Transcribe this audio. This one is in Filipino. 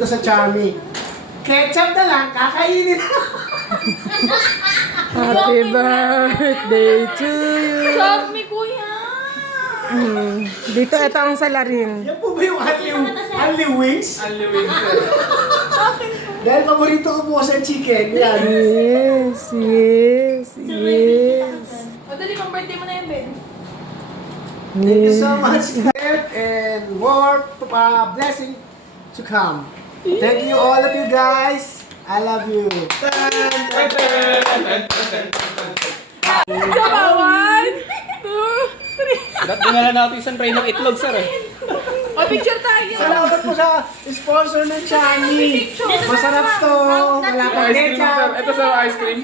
to sa Charmy. Ketchup na lang, kakainin. Happy birthday to you. Chop me, kuya! Dito, ito ang salarin. Yan po ba yung only wings? Only wings, sir. Dahil paborito ko po sa chicken. Yan. Yes, yes, yes. O, dali, pang birthday mo na yun, Ben. Thank you so much, and more blessing to come. Thank you, all of you guys. I love you. Diba, 1, 2, 3. Dapat dinala natin isang tray ng itlog, sir. O, picture tayo. Salamat po sa sponsor ng Charmy. Masarap to. Wala pang Ice cream, sir. ketchup. Ito, sir, ice cream.